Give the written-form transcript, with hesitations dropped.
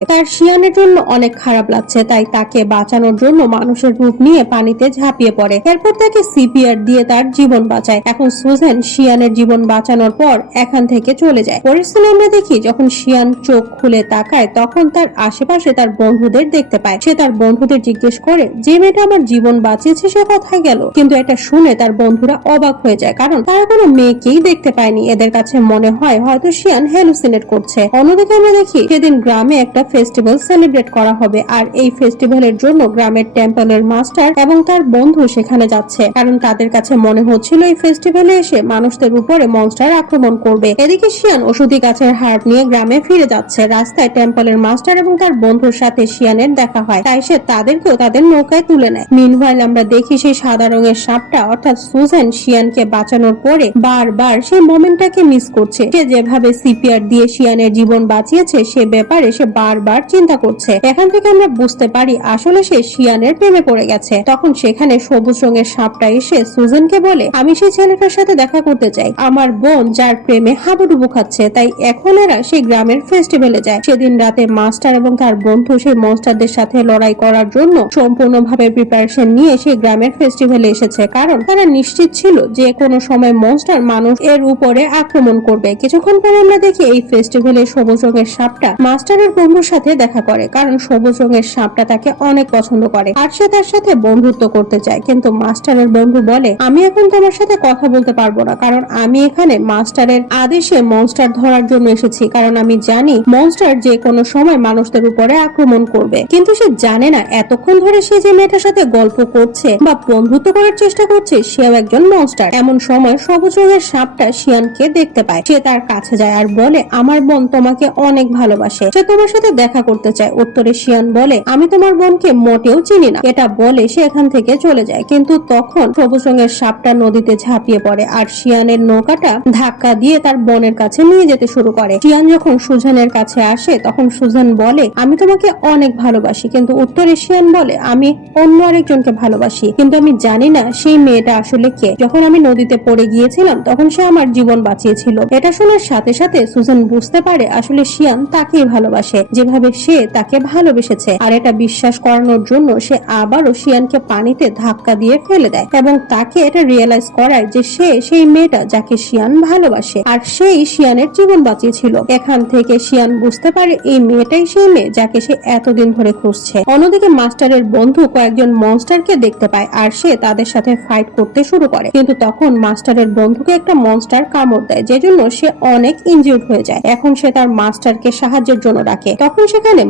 তার শিয়ানের জন্য অনেক খারাপ লাগছে, তাই তাকে বাঁচানোর জন্য মানুষের রূপ নিয়ে পানিতে ঝাঁপিয়ে পড়ে। এরপর তাকে সিপিআর দিয়ে তার জীবন বাঁচায়। এখন সুজেন শিয়ানের জীবন বাঁচানোর পর এখান থেকে চলে যায়। পরের সিনে আমরা দেখি যখন শিয়ান চোখ খুলে তাকায় তখন তার আশেপাশে তার বন্ধুদের দেখতে পায়। সে তার বন্ধুদের জিজ্ঞেস করে, যে মেয়েটা আমার জীবন বাঁচিয়েছে সে কোথায় গেল? কিন্তু এটা শুনে তার বন্ধুরা অবাক হয়ে যায়, কারণ তারা কোনো মেয়েকেই দেখতে পায়নি। এদের কাছে মনে হয় হয়তো শিয়ান হ্যালুসিনেট করছে। অন্যদিকে আমরা দেখি সেদিন গ্রামে একটা ফেস্টিভ্যাল সেলিব্রেট করা হবে, আর এই ফেস্টিভ্যালের জন্য গ্রামের টেম্পলের মাস্টার এবং তার বন্ধু সেখানে যাচ্ছে, কারণ তাদের কাছে মনে হচ্ছিল এই ফেস্টিভ্যালে এসে মানুষদের উপরে মনস্টার আক্রমণ করবে। এদিকে শিয়ান ওষুধি গাছের হাড় নিয়ে গ্রামে ফিরে যাচ্ছে। রাস্তায় টেম্পলের মাস্টার এবং তার বন্ধুর সাথে শিয়ানের দেখা হয়, তাই সে তাদেরকেও তাদের নৌকায় তুলে নেয়। মিনওয়াইল আমরা দেখি সেই সাদা রঙের সাপটা অর্থাৎ সুজেন শিয়ানকে বাঁচানোর পরে বারবার সেই মোমেন্টটাকে মিস করছে। সে যেভাবে সিপিআর দিয়ে শিয়ানের জীবন বাঁচিয়েছে সে ব্যাপারে সে বারবার চিন্তা করছে। এখান থেকে আমরা বুঝতে পারি আসলে সে শিয়ানের প্রেমে পড়ে গেছে। তখন সেখানে সবুজ রঙের সাপটা এসে সুজেনকে বলে, আমি সেই ছেলেটার সাথে দেখা করতে চাই, আমার বোন যার প্রেমে হাবুডুবু খাচ্ছে। তাই এখন এরা সেই গ্রামের ফেস্টিভ্যালে যায়। সেদিন রাতে মাস্টার এবং তার বন্ধু সেই মনস্টারদের সাথে লড়াই করার জন্য সম্পূর্ণভাবে প্রিপারেশন নিয়ে সেই গ্রামের ফেস্টিভ্যালে এসেছে, কারণ তারা নিশ্চিত ছিল যে কোনো সময় মনস্টার মানুষ এর উপরে আক্রমণ করবে। কিছুক্ষণ পরে আমরা দেখি এই ফেস্টিভ্যালে সবুজ রঙের সাপটা মাস্টারের বন্ধুর সাথে দেখা করে, কারণ সবুজ রঙের সাপটা তাকে অনেক পছন্দ করে আর সে তার সাথে বন্ধুত্ব করতে চায়। কিন্তু মাস্টারের বন্ধু বলে, আমি এখন তোমার সাথে কথা বলতে পারবো না, কারণ আমি এখানে মাস্টারের আদেশে মনস্টার ধরার জন্য এসেছি, কারণ আমি জানি মনস্টার যে কোনো সময় মানুষদের উপরে আক্রমণ করবে। কিন্তু সে জানে না এতক্ষণ ধরে সে যে মেয়েটার সাথে গল্প করছে বা বন্ধুত্ব করার চেষ্টা করছে সেও একজন মনস্টার। এমন সময় সবুজ রঙের সাপটা শিয়ানকে দেখতে পায়। সে তার কাছে যায় আর বলে, আমার বোন তোমাকে অনেক ভালোবাসে, সে তোমার সাথে দেখা করতে চায়। উত্তরে শিয়ান বলে, আমি তোমার বোনকে মোটেও চিনি না। এটা বলে সে এখান থেকে চলে যায়। কিন্তু তখন সবুজ রঙের সাপটা নদীতে ঝাঁপিয়ে পড়ে আর শিয়ানের নৌকাটা ধাক্কা দিয়ে তার বোনের কাছে নিয়ে যেতে শুরু করে। শিয়ান যখন সুজানের কাছে আসে তখন সুজান বলে, আমি তোমাকে অনেক ভালোবাসি। কিন্তু উত্তরে শিয়ান বলে, আমি অন্য আরেকজনকে ভালোবাসি, কিন্তু আমি জানি না সেই মেয়েটা আসলে কে। যখন আমি নদীতে পড়ে গিয়েছিলাম তখন সে আমার জীবন বাঁচিয়েছিল। এটা শোনার সাথে সাথে সুজান বুঝতে পারে আসলে শিয়ান তাকেই ভালোবাসে যেভাবে সে তাকে ভালোবেসেছে। আর এটা বিশ্বাস করানোর জন্য সে আবারও শিয়ানকে পানিতে ধাক্কা দিয়ে ফেলে দেয় এবং তাকে এটা রিয়েলাইজ করায় যে সে সেই মেয়েটা যাকে শিয়ান ভালোবাসে আর সেই শিয়ানের জীবন বাঁচিয়েছিল। এখান থেকে শিয়ান বুঝতে পারে এই মেয়েটাই সেই মেয়ে যাকে সে এতদিন ধরে খুঁজছে। অন্যদিকে মাস্টারের বন্ধু কয়েকজন মনস্টারকে দেখতে পায় আর সে তাদের সাথে ফাইট করতে শুরু করে, কিন্তু তখন মাস্টারের বন্ধুকে একটা মনস্টার কামড় দেয়, যেজন্য সে অনেক ইনজিউর্ড হয়ে যায়। এখন সে তার মাস্টারকে সাহায্যের জন্য ডাকে। তখন সেখানে